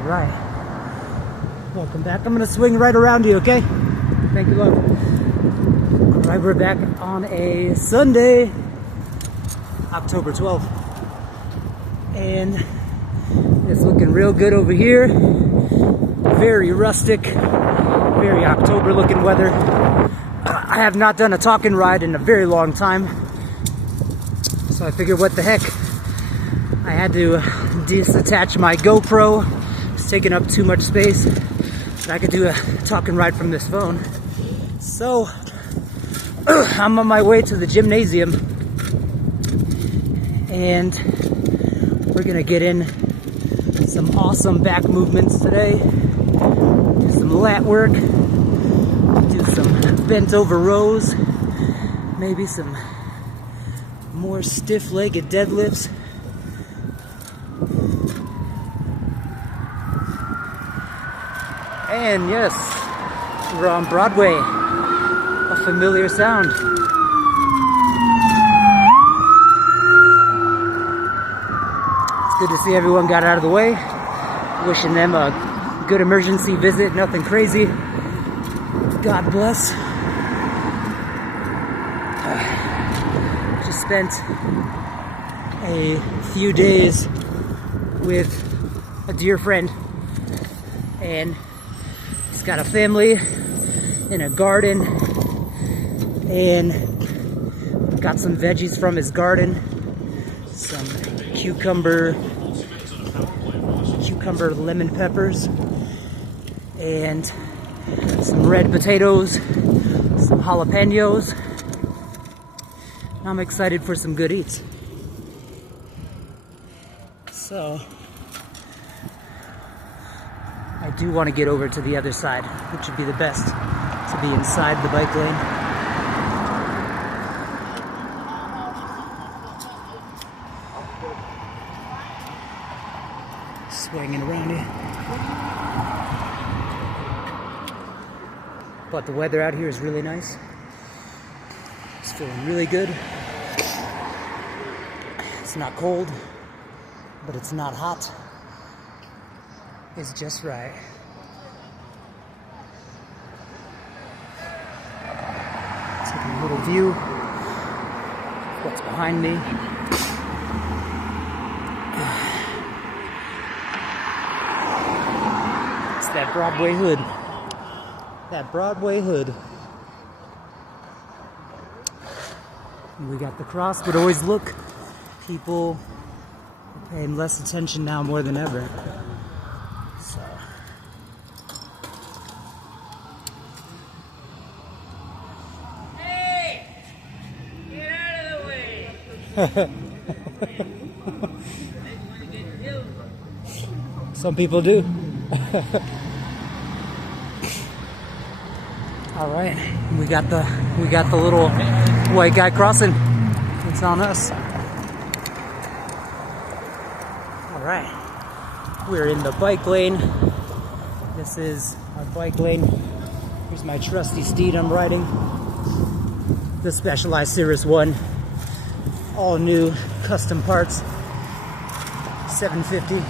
Alright. Welcome back. I'm going to swing right around you, okay? Thank you, love. Alright, we're back on a Sunday, October 12th. And it's looking real good over here. Very rustic, very October looking weather. I have not done a talking ride in a very long time. So I figured, what the heck? I had to disattach my GoPro. It's taking up too much space. But I could do a talking ride from this phone. So I'm on my way to the gymnasium. And we're gonna get in some awesome back movements today. Do some lat work. Do some bent over rows. Maybe some more stiff-legged deadlifts. And yes, we're on Broadway. A familiar sound. It's good to see everyone got out of the way. Wishing them a good emergency visit, nothing crazy. God bless. Just spent a few days with a dear friend, and he's got a family in a garden, and got some veggies from his garden, some cucumber lemon peppers, and some red potatoes, some jalapenos. I'm excited for some good eats. So I do want to get over to the other side, which would be the best, to be inside the bike lane. Swinging around here. But the weather out here is really nice. It's feeling really good. It's not cold, but it's not hot. It's just right. Taking a little view of what's behind me. It's that Broadway hood. That Broadway hood. And we got the cross, but always look. People are paying less attention now more than ever. So. Hey! Get out of the way! Some people do. All right, we got the little white guy crossing. It's on us. All right, we're in the bike lane. This is our bike lane. Here's my trusty steed I'm riding. The Specialized Cirrus 1. All new custom parts. $750.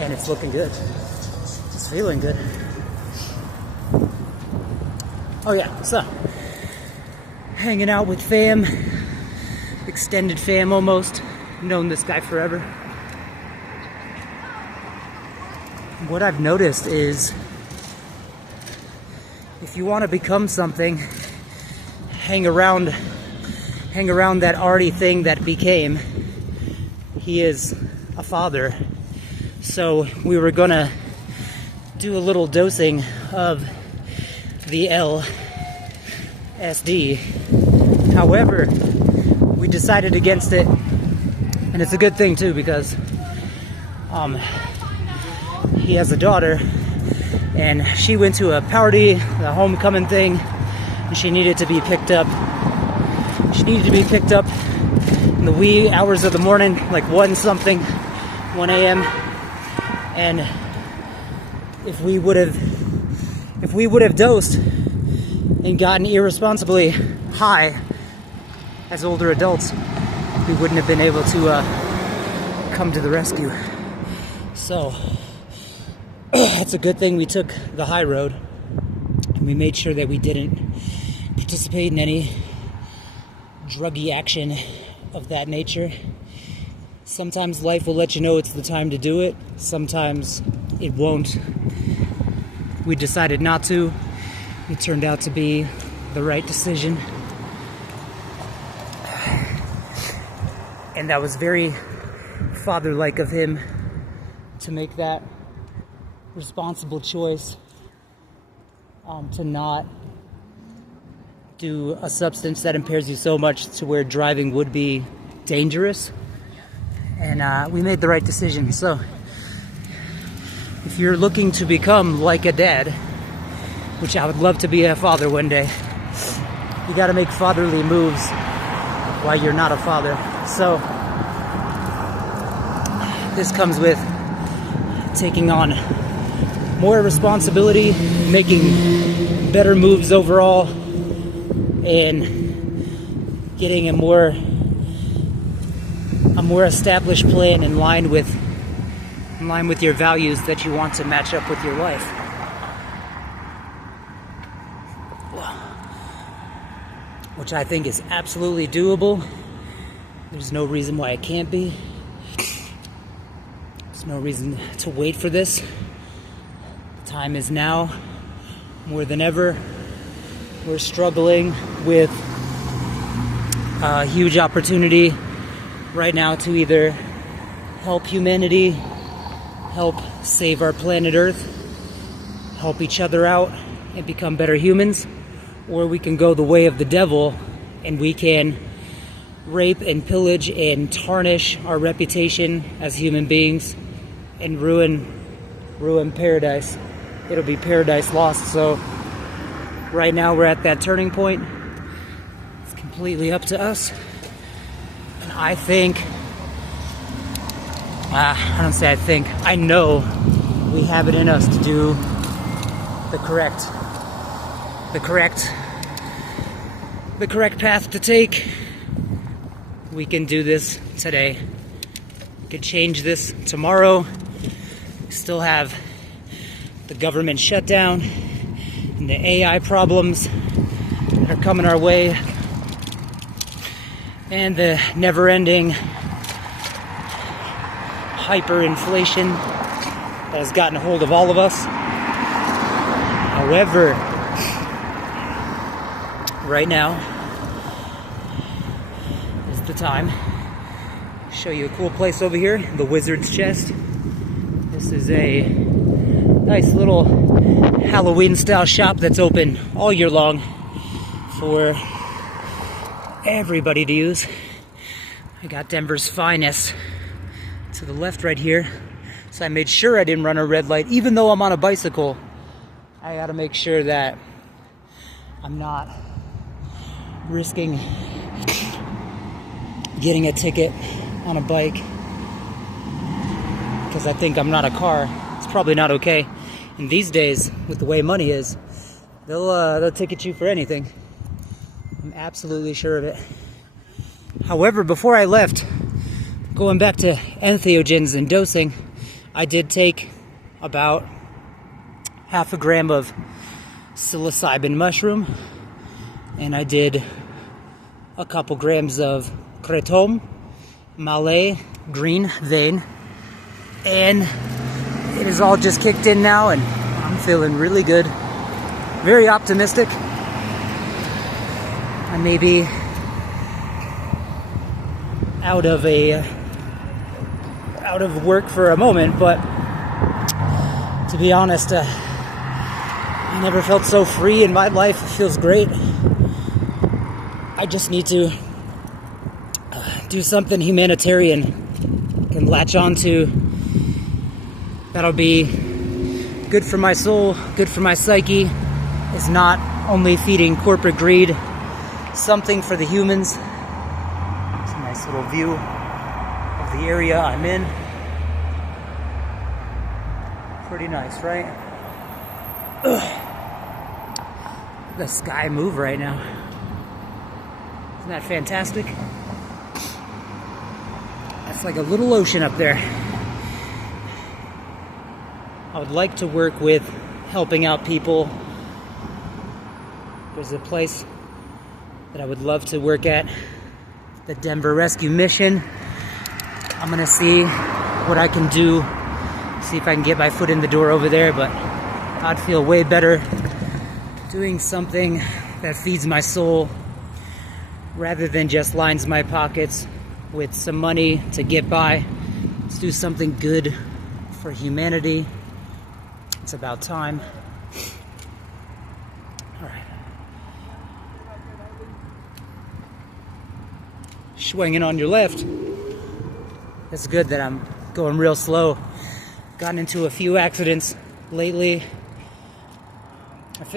And it's looking good. It's feeling good. Oh yeah, so hanging out with fam, extended fam almost. Known this guy forever. What I've noticed is, if you want to become something, hang around that already thing that became. He is a father. So we were gonna do a little dosing of the LSD. However, we decided against it, and it's a good thing too, because he has a daughter, and she went to a party, the homecoming thing, and she needed to be picked up. She needed to be picked up in the wee hours of the morning, like 1 a.m. And if we would have dosed and gotten irresponsibly high as older adults, we wouldn't have been able to come to the rescue. So it's a good thing we took the high road, and we made sure that we didn't participate in any druggy action of that nature. Sometimes life will let you know it's the time to do it. Sometimes it won't. We decided not to. It turned out to be the right decision. And that was very father-like of him to make that responsible choice, to not do a substance that impairs you so much to where driving would be dangerous. And we made the right decision. So if you're looking to become like a dad, which I would love to be a father one day, you got to make fatherly moves while you're not a father. So this comes with taking on more responsibility, making better moves overall, and getting a more established plan in line with your values that you want to match up with your life. Which I think is absolutely doable. There's no reason why it can't be. There's no reason to wait for this. The time is now, more than ever. We're struggling with a huge opportunity right now to either help humanity, help save our planet Earth, help each other out and become better humans, or we can go the way of the devil and we can rape and pillage and tarnish our reputation as human beings and ruin paradise. It'll be paradise lost. So right now we're at that turning point. It's completely up to us. And I think, I know we have it in us to do the correct path to take. We can do this today. We can change this tomorrow. We still have the government shutdown and the AI problems that are coming our way, and the never-ending hyperinflation that has gotten a hold of all of us. However, right now is the time to show you a cool place over here, the Wizard's Chest. This is a nice little Halloween-style shop that's open all year long for everybody to use. I got Denver's finest to the left right here, so I made sure I didn't run a red light. Even though I'm on a bicycle, I gotta make sure that I'm not risking getting a ticket on a bike, because I think I'm not a car. It's probably not okay. And these days, with the way money is, they'll ticket you for anything. I'm absolutely sure of it. However, before I left, going back to entheogens and dosing, I did take about half a gram of psilocybin mushroom, and I did a couple grams of kratom, Malay, green vein, and it is all just kicked in now, and I'm feeling really good, very optimistic. I may be out of work for a moment, but to be honest, I never felt so free in my life. It feels great. I just need to do something humanitarian and latch onto that'll be good for my soul, good for my psyche. It's not only feeding corporate greed, something for the humans. It's a nice little view of the area I'm in. Pretty nice, right? Ugh. The sky move right now. Isn't that fantastic? That's like a little ocean up there. I would like to work with helping out people. There's a place that I would love to work at, the Denver Rescue Mission. I'm gonna see what I can do, see if I can get my foot in the door over there, but I'd feel way better doing something that feeds my soul rather than just lines my pockets with some money to get by. Let's do something good for humanity. It's about time. All right. Swinging on your left. It's good that I'm going real slow. Gotten into a few accidents lately.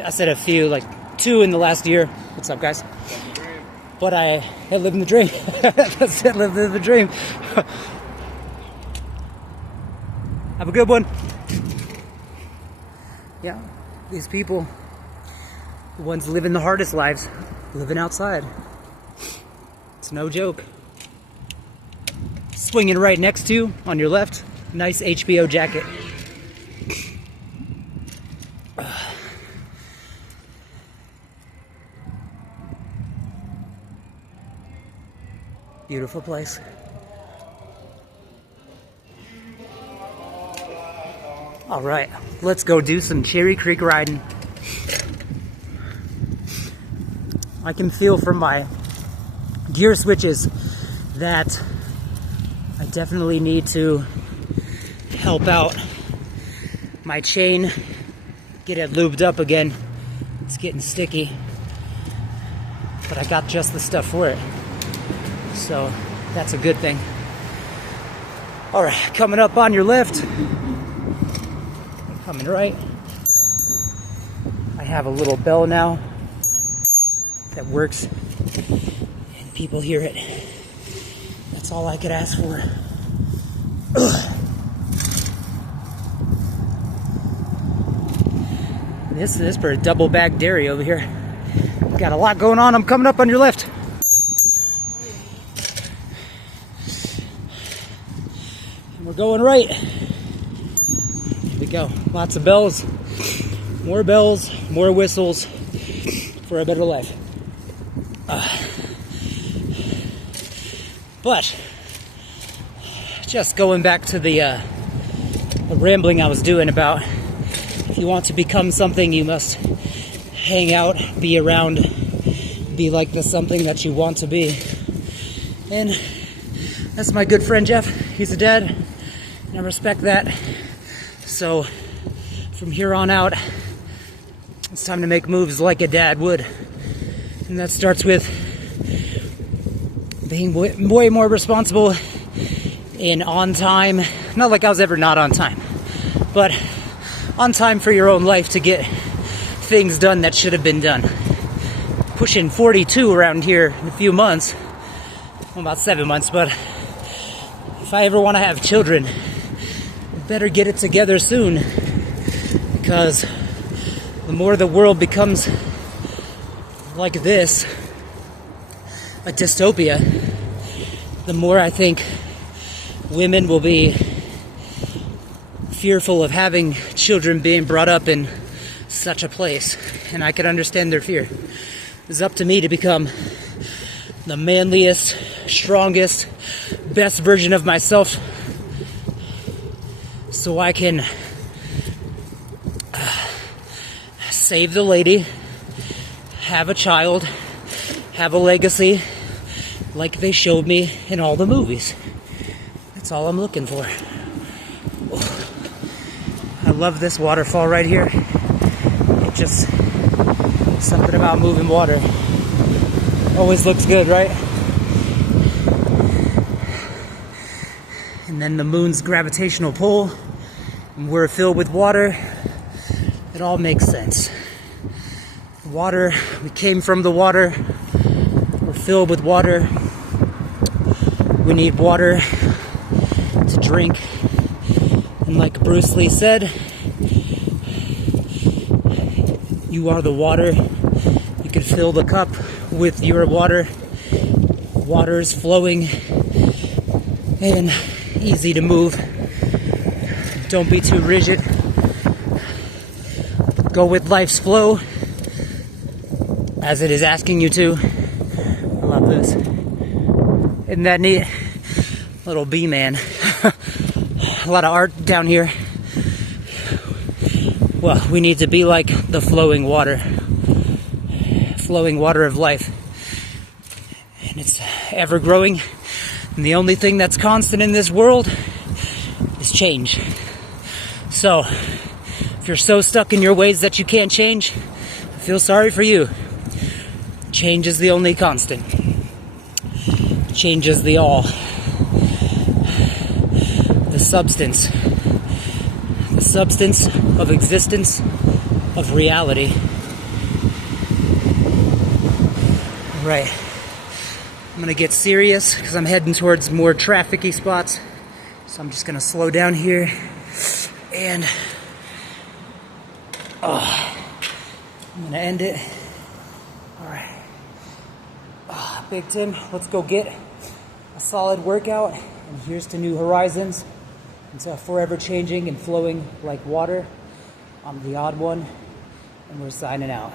I said a few, like 2 in the last year. What's up, guys? But I live in the dream. That's it, live in the dream. Have a good one. Yeah, these people, the ones living the hardest lives, living outside. It's no joke. Swinging right next to you, on your left, nice HBO jacket. Beautiful place. All right, let's go do some Cherry Creek riding. I can feel from my gear switches that I definitely need to help out my chain, get it lubed up again. It's getting sticky, but I got just the stuff for it. So that's a good thing. All right, coming up on your left, coming right. I have a little bell now that works and people hear it. That's all I could ask for. Ugh. This is for a double bag dairy over here. Got a lot going on. I'm coming up on your left. We're going right. Here we go. Lots of bells, more whistles for a better life. But just going back to the rambling I was doing about, if you want to become something, you must hang out, be around, be like the something that you want to be. And that's my good friend Jeff. He's a dad. I respect that. So from here on out, it's time to make moves like a dad would. And that starts with being way more responsible and on time. Not like I was ever not on time, but on time for your own life to get things done that should have been done. Pushing 42 around here in a few months. Well, about 7 months, but if I ever want to have children, I better get it together soon, because the more the world becomes like this, a dystopia, the more I think women will be fearful of having children being brought up in such a place, and I can understand their fear. It's up to me to become the manliest, strongest, best version of myself, so I can save the lady, have a child, have a legacy like they showed me in all the movies. That's all I'm looking for. I love this waterfall right here. It just, something about moving water always looks good, right? And then the moon's gravitational pull, and we're filled with water. It all makes sense. Water, we came from the water. We're filled with water. We need water to drink. And like Bruce Lee said, you are the water. You can fill the cup with your water. Water is flowing and easy to move. Don't be too rigid. Go with life's flow as it is asking you to. I love this. Isn't that neat? Little bee man. A lot of art down here. Well, we need to be like the flowing water of life. And it's ever growing. And the only thing that's constant in this world is change. So, if you're so stuck in your ways that you can't change, I feel sorry for you. Change is the only constant. Change is the all. The substance of existence, of reality. Right. I'm gonna get serious because I'm heading towards more trafficy spots. So I'm just gonna slow down here and I'm gonna end it. Alright. Big Tim, let's go get a solid workout, and here's to new horizons. And so forever changing and flowing like water. I'm the odd one, and we're signing out.